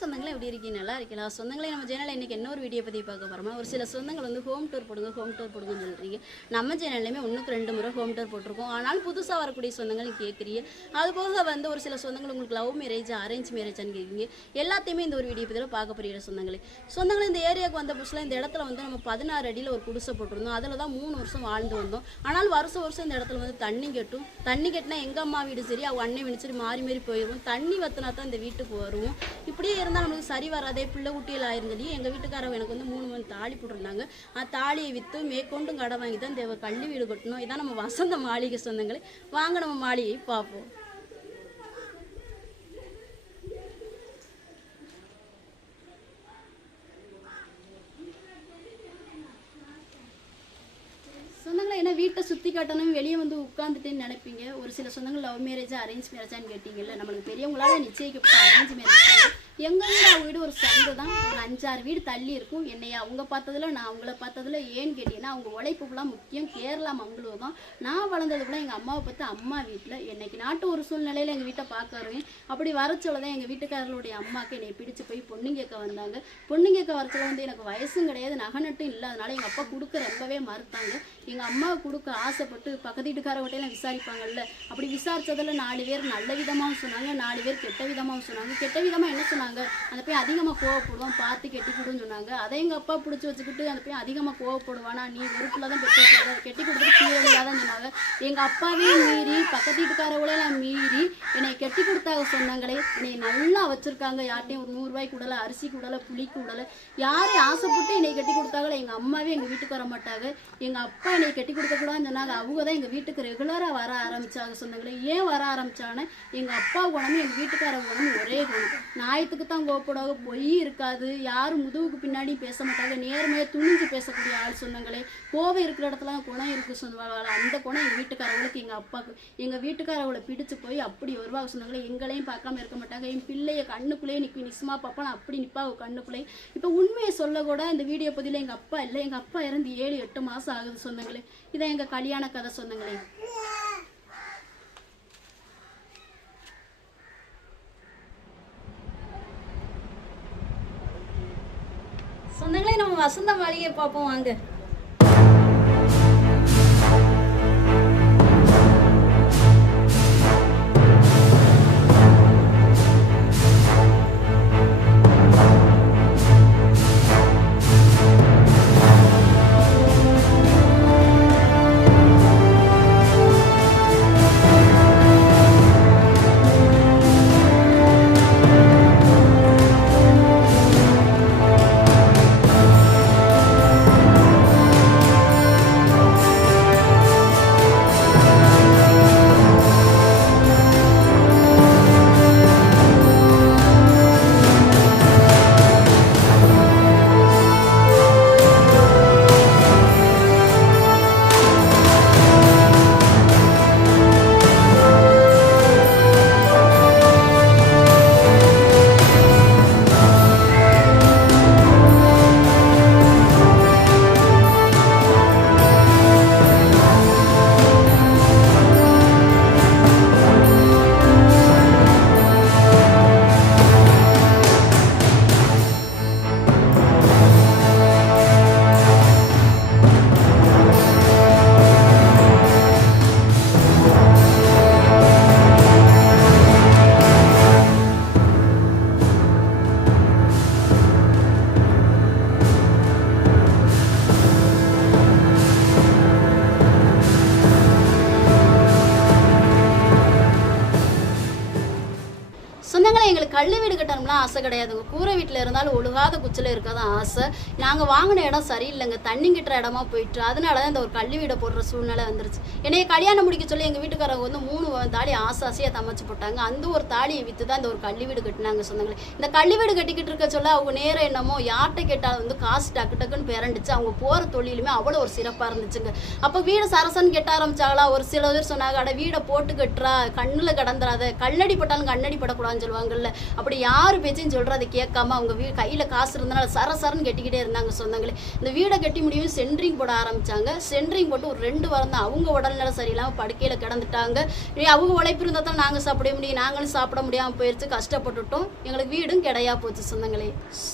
சொந்தங்களே எப்படி இருக்கீங்க? நல்லா இருக்கீங்களா? சொந்தங்களே நம்ம சேனலில் இன்றைக்கி இன்னொரு வீடியோ பற்றி பார்க்க போகிறோமா ஒரு சில சொந்தங்கள் வந்து ஹோம் டூர் போடுங்க ஹோம் டூர் போடுங்கன்னு சொல்கிறீங்க நம்ம சேனல்லையுமே ஒன்றுக்கு ரெண்டு முறை ஹோம் டூர் போட்டிருக்கோம். ஆனால் புதுசாக வரக்கூடிய சொந்தங்கள் கேட்குறீங்க அது போக வந்து ஒரு சில சொந்தங்கள் உங்களுக்கு லவ் மேரேஜ் அரேஞ்ச் மேரேஜான்னு கேட்குறீங்க எல்லாத்தையுமே இந்த ஒரு வீடியோ பற்றியில் பார்க்க போகிற சொந்தங்களே. சொந்தங்கள் இந்த ஏரியாவுக்கு வந்த புதுசில் இந்த இடத்துல வந்து நம்ம பதினாறு அடியில் ஒரு குடிசை போட்டிருந்தோம். அதில் தான் மூணு வருஷம் வாழ்ந்து வந்தோம். ஆனால் வருஷம் வருஷம் இந்த இடத்துல வந்து தண்ணி கட்டும். தண்ணி கட்டினா எங்கள் அம்மா வீடு சரி அவங்க அண்ணன் வீடு சரி மாறி மாறி போயிடும் தண்ணி வத்தினா தான் இந்த வீட்டுக்கு வருவோம். இப்படியே இருந்தால் நம்மளுக்கு சரி வராதே பிள்ளை குட்டியில் ஆயிரும் சொல்லி எங்கள் வீட்டுக்காரவங்க எனக்கு வந்து மூணு மணி தாலி போட்டிருந்தாங்க. அந்த தாலியை விற்று மேற்கொண்டும் கடை வாங்கி தான் தேவை கள்ளி வீடு கட்டணும். இதான் நம்ம வசந்த மாளிகை சொந்தங்களே. வாங்க நம்ம மாளிகையை பார்ப்போம். சொந்தங்களை என்ன வீட்டை சுற்றி காட்டணும் வெளியே வந்து உட்காந்துட்டேன்னு நினைப்பீங்க? ஒரு சில சொந்தங்கள் லவ் மேரேஜா அரேஞ்ச் மேரேஜான்னு கேட்டீங்கல்ல நம்மளுக்கு பெரியவங்களால நிச்சயிக்கப்பட்ட அரேஞ்ச் மேரேஜ் எங்கள் வீடு அவங்க வீடு ஒரு சந்து தான். அஞ்சாறு வீடு தள்ளி இருக்கும். என்னையா அவங்க பார்த்ததுல நான் அவங்கள பார்த்ததுல ஏன்னு கேட்டீங்கன்னா அவங்க உழைப்பு ஃபுல்லாக முக்கியம். கேரளா மங்களூர் தான். நான் வளர்ந்தது கூட எங்கள் அம்மாவை பார்த்து அம்மா வீட்டில் என்னைக்கு நாட்டு ஒரு சூழ்நிலையில் எங்கள் வீட்டை பார்க்க வருவேன் அப்படி வரச்சோல தான் எங்கள் வீட்டுக்காரர்களுடைய அம்மாவுக்கு என்னை பிடிச்சு போய் பொண்ணு கேட்க வந்தாங்க. பொண்ணு கேட்க வரச்சோல வந்து எனக்கு வயசும் கிடையாது நகை நட்டும் இல்லாதனால எங்கள் அப்பா கொடுக்க ரொம்பவே மறுத்தாங்க. எங்கள் அம்மாவை கொடுக்க ஆசைப்பட்டு பக்கத்து வீட்டுக்காரவட்டையெல்லாம் விசாரிப்பாங்கல்ல அப்படி விசாரித்ததில் நாலு பேர் நல்ல விதமாகவும் சொன்னாங்க நாலு பேர் கெட்ட விதமாகவும் சொன்னாங்க. கெட்ட விதமாக என்ன சொன்னாங்க? அந்த போய் அதிகமாக கோவப்படுவோம் பார்த்து கெட்டி கொடுன்னு சொன்னாங்க. அதை எங்கள் அப்பா பிடிச்சி வச்சுக்கிட்டு அந்த பையன் அதிகமாக கோவப்படுவானா? நீ வெறுப்பில் தான் பெற்று வச்சுருக்க. கெட்டி கொடுத்துட்டு கீழே தான் சொன்னாங்க. எங்கள் அப்பாவையும் மீறி பக்கத்து வீட்டுக்காரவளையெல்லாம் மீறி என்னை கெட்டி கொடுத்தாக சொன்னாங்களே. என்னை நல்லா வச்சுருக்காங்க. யார்ட்டையும் ஒரு நூறுரூவாய்க்கு விடலை அரிசி விடலை புளிக்கு விடலை யாரையும் ஆசைப்பட்டு என்னை கட்டி கொடுத்தாங்களோ எங்கள் அம்மாவே எங்கள் வீட்டுக்கு வர மாட்டாங்க. எங்கள் அப்பா என்னை கட்டி கொடுக்கக்கூடாதுன்னு சொன்னாங்க. அவங்க தான் எங்கள் வீட்டுக்கு ரெகுலராக வர ஆரம்பித்தாங்க சொன்னாங்களே. ஏன் வர ஆரம்பித்தானே எங்கள் அப்பா குணமும் எங்கள் வீட்டுக்கார குணமும் ஒரே குணம். நாயத்துக்கு தான் கோப்படுவாங்க பொய் இருக்காது. யாரும் முதுகுக்கு பின்னாடி பேச மாட்டாங்க. நேர்மையாக துணிஞ்சு பேசக்கூடிய ஆள் சொன்னாங்களே கோவம் இருக்கிற இடத்துல குணம் இருக்குது சொந்தவாள் அந்த குணம் எங்கள் வீட்டுக்காரவங்களுக்கு எங்கள் அப்பாவுக்கு எங்கள் வீட்டுக்காரவங்களை பிடிச்சு போய் அப்படி வருவாங்க சொன்னாங்களே எங்களையும் பார்க்காம இருக்க மாட்டாங்க. என் பிள்ளைய கண்ணுக்குள்ளேயே நிற்கும் நிஸ்மா பாப்பான் அப்படி நிற்பா கண்ணுக்குள்ளே. இப்போ உண்மையை சொல்ல கூட இந்த வீடியோ பதில எங்கள் அப்பா இல்லை. எங்கள் அப்பா இறந்து ஏழு எட்டு மாதம் ஆகுது சொன்னாங்களே. இதான் எங்கள் கல்யாண கதை சொந்தங்களே சொந்தங்களே நம்ம வசந்த மாளிகை பார்ப்போம் வாங்க. சொந்தங்களே கள்ளி வீடு கட்டணும்லாம் ஆசை கிடையாது. கூரை வீட்டில் இருந்தாலும் ஒழுகாத குச்சில் இருக்க தான் ஆசை. நாங்கள் வாங்கின இடம் சரியில்லைங்க. தண்ணி கிட்டுற இடமா போயிட்டு அதனால தான் இந்த ஒரு கள்ளி வீடை போடுற சூழ்நிலை வந்துருச்சு. என்னைய கல்யாணம் முடிக்க சொல்லி எங்கள் வீட்டுக்காரங்க வந்து மூணு தாலி ஆசை ஆசையாக தமைச்சு போட்டாங்க. அந்த ஒரு தாலியை விற்று தான் இந்த ஒரு கள்ளி வீடு கட்டினாங்க சொந்தங்களே. இந்த கள்ளி வீடு கட்டிக்கிட்டு இருக்க சொல்ல அவங்க நேரம் என்னமோ யார்கிட்ட கேட்டாலும் வந்து காசு டக்கு டக்குன்னு பிறண்டுச்சு அவங்க போகிற தொழிலுமே அவ்வளோ ஒரு சிறப்பாக இருந்துச்சுங்க. அப்போ வீடு சரசன்னு கெட்ட ஆரம்பிச்சாங்களா? ஒரு சில பேர் சொன்னாங்க அட வீடை போட்டு கட்டுறா கண்ணில் கடந்துடாத கண்ணடி பட்டாலும் கண்ணடி படக்கூடாதுன்னு சொல்லுவாங்கல்ல. அப்படி யார் பேச்சையும் சொல்கிறத கேட்காம அவங்க வீ கையில் காசு இருந்தனால சர சரன்னு கட்டிக்கிட்டே இருந்தாங்க சொந்தங்களே. இந்த வீடை கட்டி முடியும் சென்ட்ரிங் போட ஆரம்பித்தாங்க சென்ட்ரிங் போட்டு ஒரு ரெண்டு வாரம் தான் அவங்க உடல்நிலை சரியில்லாமல் படுக்கையில் கிடந்துட்டாங்க. அவங்க உழைப்பு இருந்தால் தான் நாங்கள் சாப்பிட முடியும் நாங்களும் சாப்பிட முடியாமல் போயிடுச்சு கஷ்டப்பட்டுட்டோம். எங்களுக்கு வீடும் கிடையா போச்சு சொந்தங்களே.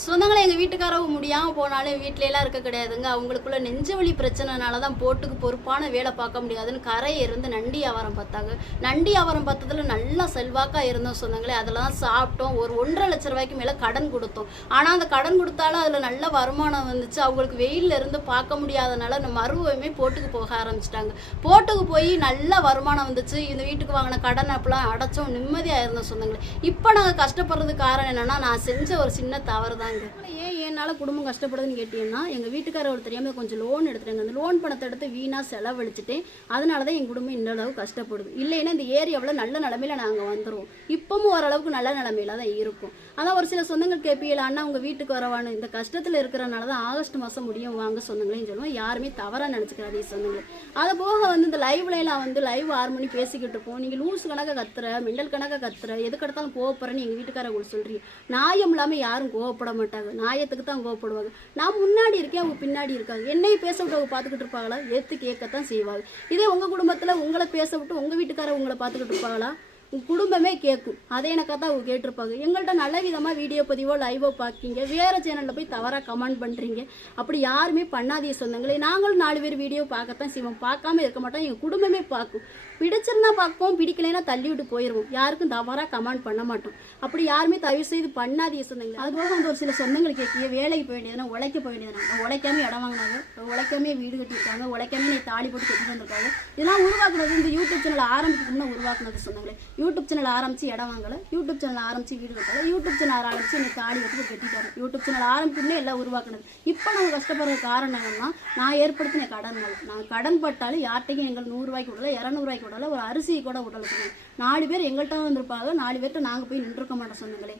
சொந்தங்களே எங்கள் வீட்டுக்காரவும் முடியாமல் போனாலும் வீட்டிலலாம் இருக்க கிடையாதுங்க. அவங்களுக்குள்ள நெஞ்ச வழி பிரச்சனைனால தான் போட்டுக்கு பொறுப்பான வேலை பார்க்க முடியாதுன்னு கரையை இருந்து நண்டி வியாபாரம் பார்த்தாங்க. நண்டி வியாபாரம் பார்த்ததில் நல்லா செல்வாக்காக இருந்தோம் சொந்தங்களே. அதில் தான் சாப்பிட்டோம் ஒரு ஒன்றரை லட்ச ரூபாய்க்கு மேலே கடன் கொடுத்தோம். ஆனால் அந்த கடன் கொடுத்தாலும் அதில் நல்ல வருமானம் வந்துச்சு. அவங்களுக்கு வெயில்ல இருந்து பார்க்க முடியாதனால அந்த மறுபடியுமே போட்டுக்கு போக ஆரம்பிச்சிட்டாங்க. போட்டுக்கு போய் நல்ல வருமானம் வந்துச்சு. இந்த வீட்டுக்கு வாங்கின கடன் அப்பெல்லாம் அடைச்சோம் நிம்மதியாக இருந்தோம் சொந்தங்களே. இப்போ நாங்கள் கஷ்டப்படுறதுக்கு காரணம் என்னன்னா நான் செஞ்ச ஒரு சின்ன தவறு தாங்க ஏன் என்னால் குடும்பம் கஷ்டப்படுதுன்னு கேட்டீங்கன்னா எங்கள் வீட்டுக்காரர் ஒரு தெரியாமல் கொஞ்சம் லோன் எடுத்துட்டேங்க அந்த லோன் பணத்தை எடுத்து வீணாக செலவழிச்சிட்டேன் அதனால தான் என் குடும்பம் இந்த அளவு கஷ்டப்படுது. இல்லைன்னா இந்த ஏரியாவில் நல்ல நிலமையில நாங்கள் வந்துடுவோம் இப்பவும் ஓரளவுக்கு நல்ல நிலமையில தான் இருக்கும். அதான் ஒரு சில சொந்தங்கள் கேட்பீங்களா அண்ணா உங்கள் வீட்டுக்கு வரவானு இந்த கஷ்டத்தில் இருக்கிறனால தான் ஆகஸ்ட் மாதம் முடியும் வாங்க சொந்தங்களேன்னு சொல்லுவோம் யாருமே தவறாக நினச்சிக்கிறாரு சொந்தங்கள். அது போக வந்து இந்த லைவ்லாம் வந்து லைவ் ஆறு மணி பேசிக்கிட்டு இருப்போம். நீங்கள் லூஸ் கணக்காக கத்துற மிண்டல் கணக்காக கத்துற எதுக்கு எடுத்தாலும் கோவப்படுறேன்னு எங்கள் வீட்டுக்காரர் சொல்கிறீங்க சொல்றீங்க. நாயம் இல்லாமல் யாரும் கோவப்பட மாட்டாங்க. நாயத்துக்கு தான் கோவப்படுவாங்க. நான் முன்னாடி இருக்கேன் அவங்க பின்னாடி இருக்காங்க. என்னையும் பேச விட்டு அவங்க பார்த்துக்கிட்டு இருப்பாங்களா? ஏற்று கேட்கத்தான் செய்வாங்க. இதே உங்கள் குடும்பத்தில் உங்களை பேச விட்டு உங்கள் வீட்டுக்காரர் உங்களை பார்த்துக்கிட்டு இருப்பாங்களா? உன் குடும்பமே கேட்கும் அதே எனக்காக தான் அவங்க கேட்டிருப்பாங்க. எங்கள்கிட்ட நல்ல விதமாக வீடியோ பதிவோ லைவோ பார்க்கீங்க வேறு சேனலில் போய் தவறாக கமெண்ட் பண்ணுறீங்க அப்படி யாருமே பண்ணாதீங்க சொந்தங்களே. நாங்களும் நாலு பேர் வீடியோ பார்க்கத்தான் செய்வோம். பார்க்காம இருக்க மாட்டோம். எங்கள் குடும்பமே பார்க்கும். பிடிச்சிருந்தா பார்ப்போம். பிடிக்கலைன்னா தள்ளி விட்டு போயிடுவோம் யாருக்கும் தவறாக கமெண்ட் பண்ண மாட்டோம். அப்படி யாருமே தயவு செய்து பண்ணாதீங்க சொந்தங்களே. அது போக வந்து ஒரு சில சொந்தங்கள் கேட்கிய வேலைக்கு போக வேண்டியதுனா உழைக்க போக வேண்டியதுனா உழைக்காம இடம் வாங்கினாங்க. உழைக்காமே வீடு கட்டியிருக்காங்க. உழைக்காமே நீ தாலி போட்டு கட்டி வந்திருக்காங்க. இதெல்லாம் உருவாக்குனது இந்த யூடியூப் சேனல் ஆரம்பிக்கணும்னு உருவாக்குனது சொன்னாங்களே யூடியூப் சேனல் ஆரம்பிச்சு இடம் வாங்கலை. யூடியூப் சேனல் ஆரம்பிச்சு வீடு கட்டலை. யூடியூப் சேனல் ஆரம்பிச்சு எனக்கு தாடி வச்சு கட்டிட்டாரு. யூடியூப் சேனல் ஆரம்பிக்கணும்னே எல்லாம் உருவாக்குனது. இப்போ நாங்கள் கஷ்டப்படுற காரணம் என்னன்னா நான் ஏற்படுத்தின கடன்கள் நான் கடன் பட்டாலும் யார்கிட்டையும் எங்களுக்கு நூறுரூவாய்க்கு விடலை இரநூறுவாய்க்கு விடலை ஒரு அரிசியை கூட விடலை நாலு பேர் எங்கள்கிட்ட வந்திருப்பாங்க. நாலு பேர்கிட்ட நாங்கள் போய் நின்றுக்க மாட்டோம் சொன்னங்களே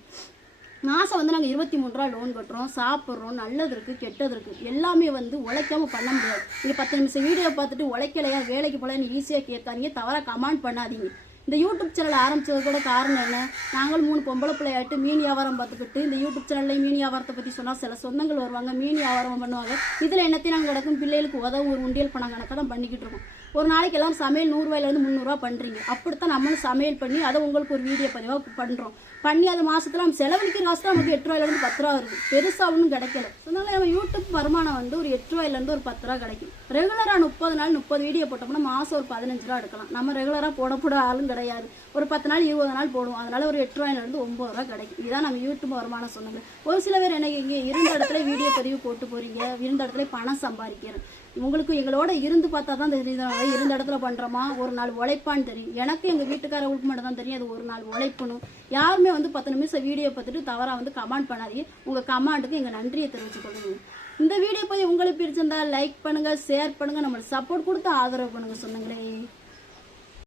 மாதம் வந்து நாங்கள் இருபத்தி மூணு ரூபா லோன் கட்டுறோம். சாப்பிட்றோம். நல்லது இருக்குது கெட்டது இருக்குது எல்லாமே வந்து உழைக்காம பண்ண முடியாது. நீங்கள் பத்து நிமிஷம் வீடியோ பார்த்துட்டு உழைக்கலையா வேலைக்கு போகலன்னு ஈஸியாக கேட்காதீங்க. தவறாக கமெண்ட் பண்ணாதீங்க. இந்த யூடியூப் சேனல் ஆரம்பித்தது கூட காரணம் என்ன? நாங்கள் மூணு பொம்பளை பிள்ளையாட்டு மீன் வியாபாரம் பார்த்துக்கிட்டு இந்த யூடியூப் சேனல்லையும் மீன் வியாபாரத்தை பற்றி சொன்னால் சில சொந்தங்கள் வருவாங்க மீன் வியாபாரம் பண்ணுவாங்க. இதில் என்னத்தையும் நாங்கள் கிடக்கும் பிள்ளைகளுக்கு உதவும் ஒரு உண்டியல் பணம் கணக்காக தான் பண்ணிக்கிட்டு இருக்கோம். ஒரு நாளைக்கு எல்லாம் சமையல் நூறுரூவாயிலேருந்து முந்நூறுரூவா பண்ணுறீங்க அப்படித்தான் நம்மளும் சமையல் பண்ணி அதை உங்களுக்கு ஒரு வீடியோ பதிவாக பண்ணுறோம் பண்ணி அது மாதத்தில் நம்ம செலவழிக்கிற காசு தான் நமக்கு எட்டு ரூபாயிலேருந்து பத்து ரூபா வருது. பெருசாக ஒன்றும் கிடைக்கல. அதனால நம்ம யூடியூப் வருமானம் வந்து ஒரு எட்டு ரூபாயிலேருந்து ஒரு பத்து ரூபா கிடைக்கும். ரெகுலராக முப்பது நாள் முப்பது வீடியோ போட்டோம்னா மாதம் ஒரு பதினஞ்சு ரூபா எடுக்கலாம். நம்ம ரெகுலராக போட போட ஆளும் கிடையாது. ஒரு பத்து நாள் இருபது நாள் போடுவோம். அதனால ஒரு எட்டு ரூபாயிலேருந்து ஒம்பது ரூபா கிடைக்கும். இதுதான் நம்ம யூடியூப் வருமானம் சொன்னாங்க ஒரு சில பேர் என்ன இங்கே இருந்த இடத்துல வீடியோ பதிவு போட்டு போகிறீங்க இருந்த இடத்துல பணம் சம்பாதிக்கிறேன். உங்களுக்கு எங்களோட இருந்து பார்த்தா தான் தெரியுது இருந்த இடத்துல பண்ணுறோமா ஒரு நாள் உழைப்பான்னு தெரியும். எனக்கு எங்கள் வீட்டுக்காரவங்களுக்கு மட்டும் தான் தெரியும். அது ஒரு நாள் உழைப்பணும் யாருமே வந்து பத்து நிமிஷம் வீடியோ பார்த்துட்டு தவறாக வந்து கமெண்ட் பண்ணாதீங்க. உங்கள் கமெண்ட்டுக்கு எங்கள் நன்றியை தெரிவித்துக் கொள்ளுங்க. இந்த வீடியோ போய் உங்களுக்கு பிடிச்சிருந்தா லைக் பண்ணுங்கள் ஷேர் பண்ணுங்கள் நம்மளுக்கு சப்போர்ட் கொடுத்து ஆதரவு பண்ணுங்கள் சொன்னங்களே